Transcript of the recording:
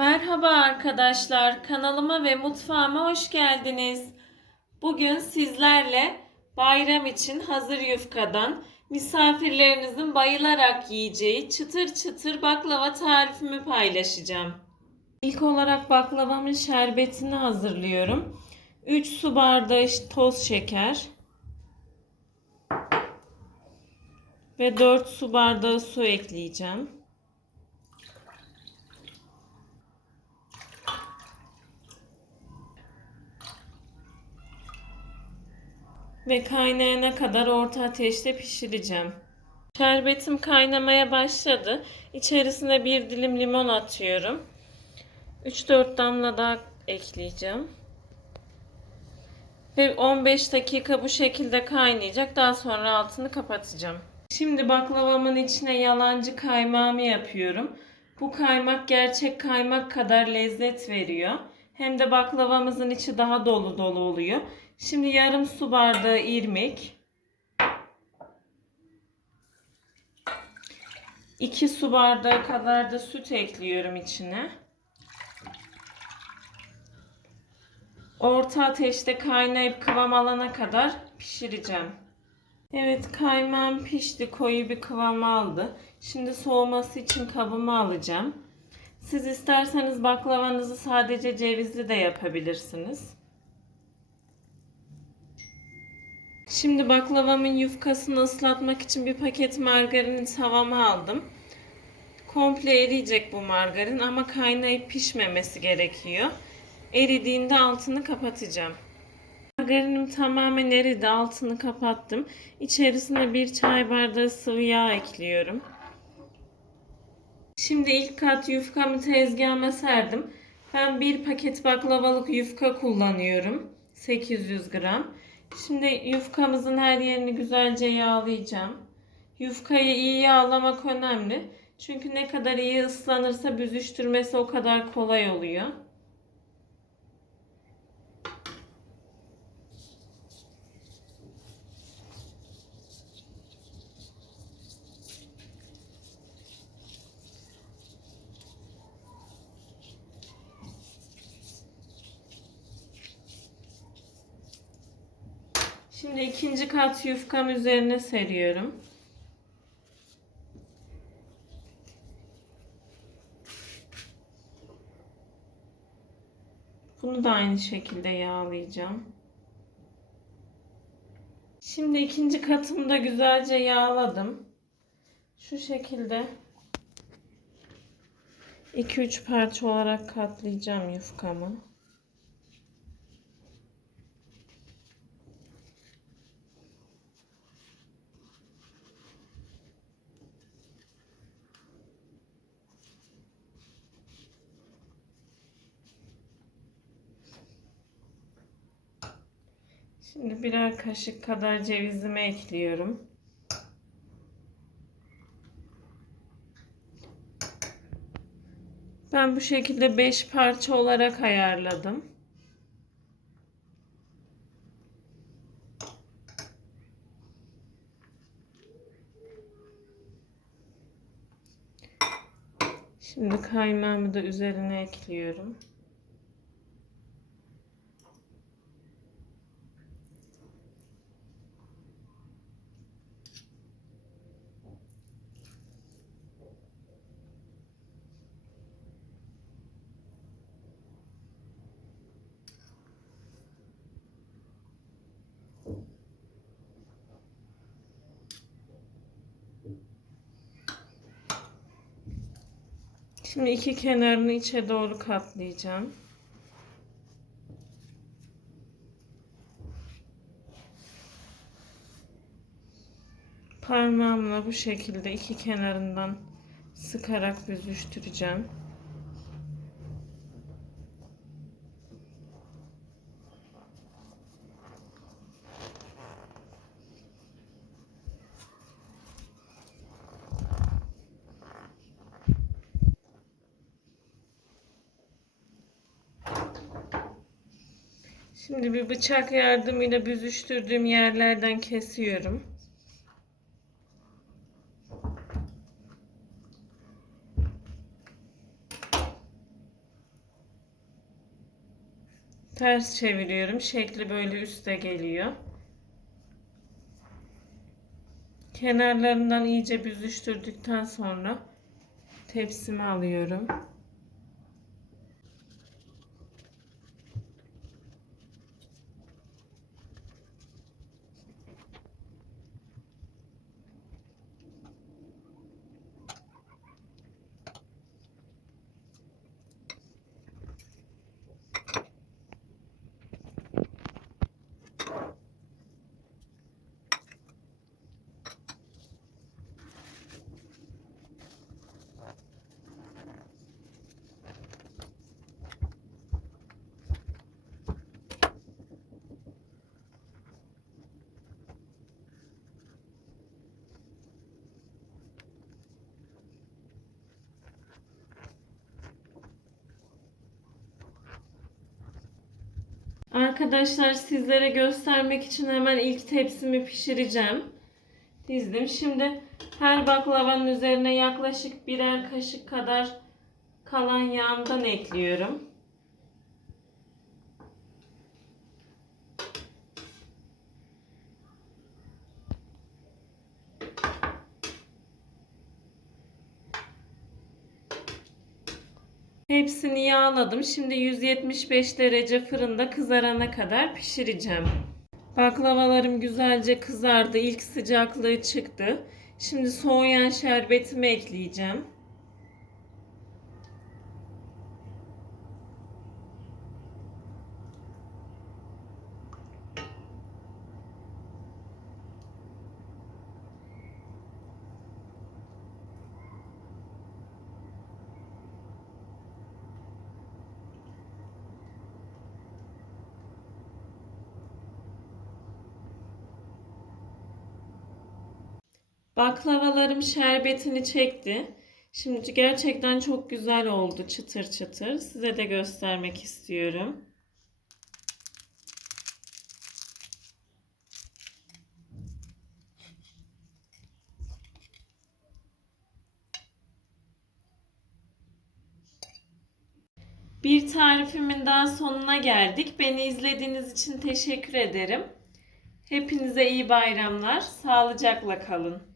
Merhaba arkadaşlar, kanalıma ve mutfağıma hoş geldiniz. Bugün sizlerle bayram için hazır yufkadan misafirlerinizin bayılarak yiyeceği çıtır çıtır baklava tarifimi paylaşacağım. İlk olarak baklavamın şerbetini hazırlıyorum. 3 su bardağı toz şeker ve 4 su bardağı su ekleyeceğim. Ve kaynayana kadar orta ateşte pişireceğim. Şerbetim kaynamaya başladı. İçerisine bir dilim limon atıyorum. 3-4 damla daha ekleyeceğim. Ve 15 dakika bu şekilde kaynayacak. Daha sonra altını kapatacağım. Şimdi baklavamın içine yalancı kaymağımı yapıyorum. Bu kaymak gerçek kaymak kadar lezzet veriyor. Hem de baklavamızın içi daha dolu dolu oluyor. Şimdi yarım su bardağı irmik. 2 su bardağı kadar da süt ekliyorum içine. Orta ateşte kaynayıp kıvam alana kadar pişireceğim. Evet kaymağım pişti koyu bir kıvam aldı. Şimdi soğuması için kabıma alacağım. Siz isterseniz baklavanızı sadece cevizli de yapabilirsiniz. Şimdi baklavamın yufkasını ıslatmak için bir paket margarini tavama aldım. Komple eriyecek bu margarin ama kaynayıp pişmemesi gerekiyor. Eridiğinde altını kapatacağım. Margarinim tamamen eridi. Altını kapattım. İçerisine bir çay bardağı sıvı yağ ekliyorum. Şimdi ilk kat yufkamı tezgahıma serdim. Ben bir paket baklavalık yufka kullanıyorum. 800 gram. Şimdi yufkamızın her yerini güzelce yağlayacağım. Yufkayı iyi yağlamak önemli. Çünkü ne kadar iyi ıslanırsa büzüştürmesi o kadar kolay oluyor. Şimdi ikinci kat yufkam üzerine seriyorum. Bunu da aynı şekilde yağlayacağım. Şimdi ikinci katımı da güzelce yağladım. Şu şekilde 2-3 parça olarak katlayacağım yufkamı. Şimdi birer kaşık kadar cevizimi ekliyorum. Ben bu şekilde 5 parça olarak ayarladım. Şimdi kaymağımı da üzerine ekliyorum. Şimdi iki kenarını içe doğru katlayacağım. Parmağımla bu şekilde iki kenarından sıkarak büzüştüreceğim. Şimdi bir bıçak yardımıyla büzüştürdüğüm yerlerden kesiyorum. Ters çeviriyorum. Şekli böyle üste geliyor. Kenarlarından iyice büzüştürdükten sonra tepsimi alıyorum. Arkadaşlar sizlere göstermek için hemen ilk tepsimi pişireceğim. Dizdim. Şimdi her baklavanın üzerine yaklaşık birer kaşık kadar kalan yağımdan ekliyorum. Hepsini yağladım. Şimdi 175 derece fırında kızarana kadar pişireceğim. Baklavalarım güzelce kızardı. İlk sıcaklığı çıktı. Şimdi soğuyan şerbetimi ekleyeceğim. Baklavalarım şerbetini çekti. Şimdi gerçekten çok güzel oldu çıtır çıtır. Size de göstermek istiyorum. Bir tarifimin daha sonuna geldik. Beni izlediğiniz için teşekkür ederim. Hepinize iyi bayramlar. Sağlıcakla kalın.